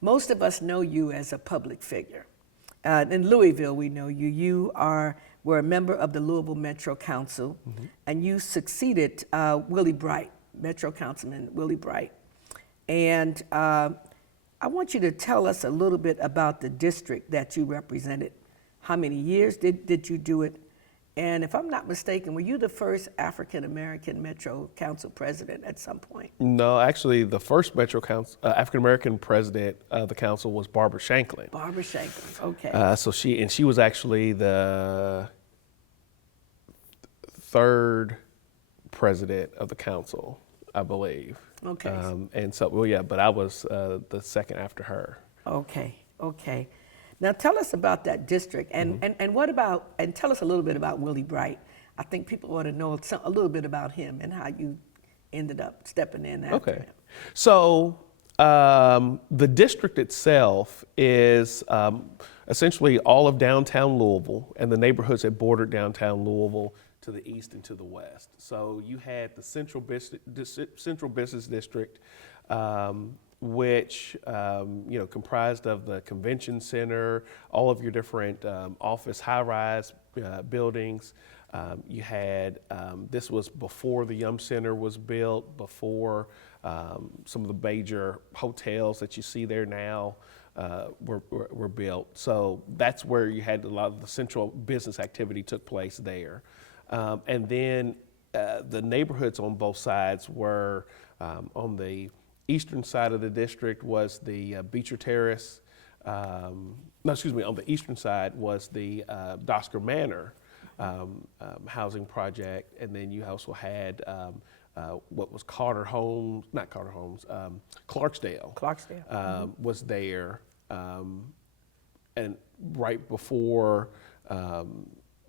most of us know you as a public figure. In Louisville, we know you. You were a member of the Louisville Metro Council, and you succeeded Willie Bright, Metro Councilman Willie Bright. And I want you to tell us a little bit about the district that you represented. How many years did you do it? And if I'm not mistaken, were you the first African-American Metro Council president at some point? No, actually, the first Metro Council, African-American president of the council was Barbara Shanklin. Barbara Shanklin, okay. So she was actually the third president of the council, I believe. Okay. And so, well, yeah, but I was the second after her. Okay, okay. Now tell us about that district, and tell us a little bit about Willie Bright. I think people ought to know a little bit about him and how you ended up stepping in after him. So the district itself is essentially all of downtown Louisville and the neighborhoods that bordered downtown Louisville to the east and to the west. So you had the central business district, which comprised of the convention center, all of your different office high-rise buildings. You had, this was before the Yum Center was built, before some of the major hotels that you see there now were built. So that's where you had a lot of the central business activity took place there. And then the neighborhoods on both sides were on the eastern side of the district was the Beecher Terrace. On the eastern side was the Dosker Manor housing project, and then you also had what was Clarksdale. Clarksdale was there, and right before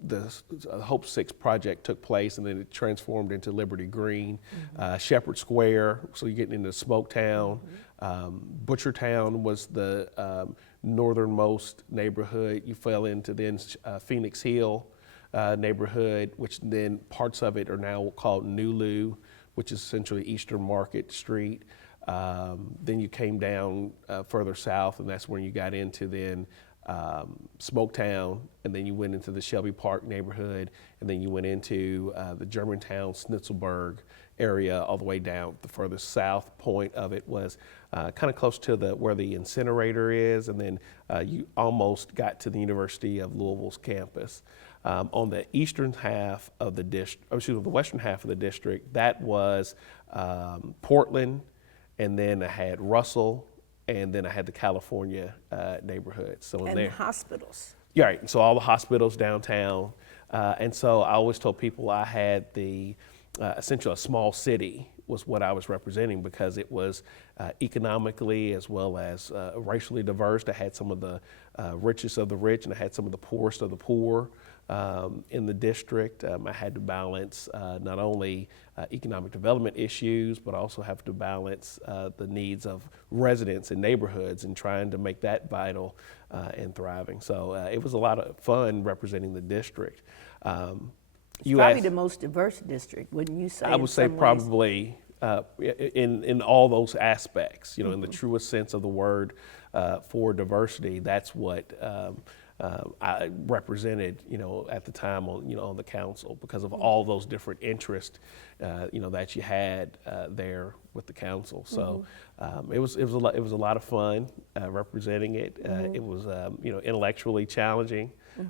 the Hope 6 project took place, and then it transformed into Liberty Green, Shepherd Square, so you're getting into Smoketown. Butchertown was the northernmost neighborhood. You fell into then Phoenix Hill neighborhood, which then parts of it are now called Nulu, which is essentially Eastern Market Street. Then you came down further south, and that's when you got into then Smoketown, and then you went into the Shelby Park neighborhood, and then you went into the Germantown, Snitzelberg area all the way down. The furthest south point of it was kind of close to where the incinerator is, and then you almost got to the University of Louisville's campus. On the eastern half of the the western half of the district, that was Portland, and then I had Russell, and then I had the California neighborhoods. So and hospitals. Yeah, right. So all the hospitals downtown, and so I always told people I had essentially a small city was what I was representing, because it was economically as well as racially diverse. I had some of the richest of the rich, and I had some of the poorest of the poor in the district. I had to balance not only economic development issues, but also have to balance the needs of residents and neighborhoods and trying to make that vital and thriving. So it was a lot of fun representing the district. It's probably the most diverse district, wouldn't you say? I would say probably in all those aspects, in the truest sense of the word for diversity. That's what I represented, at the time on the council, because of all those different interests, that you had there with the council. So it was a lot of fun representing it. It was intellectually challenging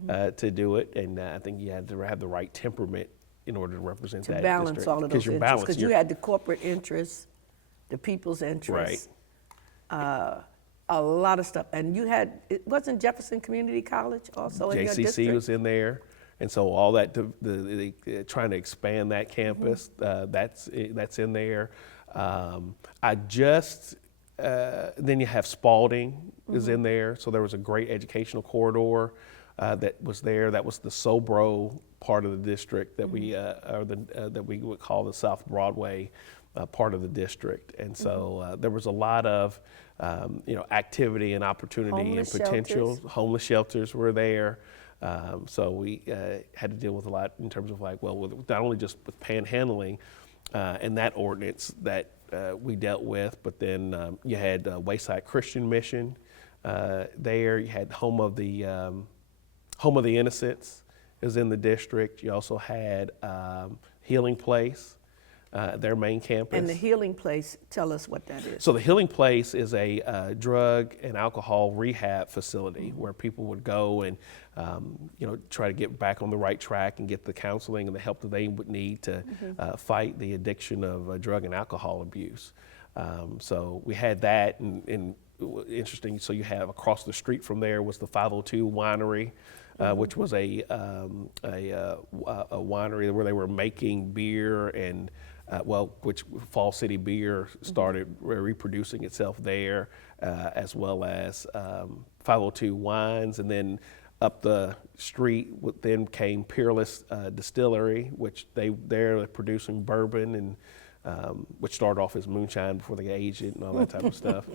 to do it, and I think you had to have the right temperament in order to represent that district. To balance all of those interests, because you had the corporate interests, the people's interests. Right. A lot of stuff, and it wasn't Jefferson Community College also in your district? JCC was in there, and so all that, trying to expand that campus, that's in there. Then you have Spalding is in there, so there was a great educational corridor that was there. That was the Sobro part of the district that that we would call the South Broadway part of the district, and so there was a lot of activity and opportunity and potential. Homeless shelters were there, so we had to deal with a lot in terms of not only just with panhandling and that ordinance that we dealt with. But then you had Wayside Christian Mission there. You had Home of the Innocents is in the district. You also had Healing Place, their main campus. And the Healing Place, tell us what that is. So the Healing Place is a drug and alcohol rehab facility where people would go and try to get back on the right track and get the counseling and the help that they would need to fight the addiction of drug and alcohol abuse. So we had that, and interesting. So you have across the street from there was the 502 Winery, which was a winery where they were making beer and which Fall City Beer started reproducing itself there, as well as 502 Wines, and then up the street then came Peerless Distillery, which they're producing bourbon and which started off as moonshine before they aged it and all that type of stuff.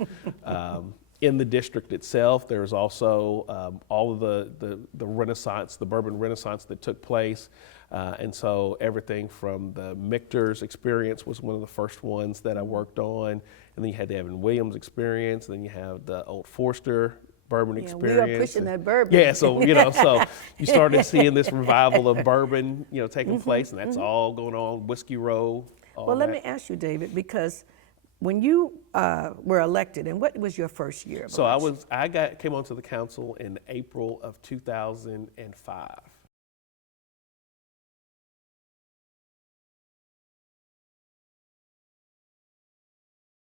In the district itself, there's also all of the Renaissance, the bourbon Renaissance that took place. And so everything from the Michter's experience was one of the first ones that I worked on. And then you had the Evan Williams experience, and then you have the Old Forester bourbon experience. We are pushing that bourbon. Yeah, so so you started seeing this revival of bourbon, taking place, and that's all going on, Whiskey Row. Well, let me ask you, David, because when you were elected, and what was your first year of election? I came onto the council in April of 2005.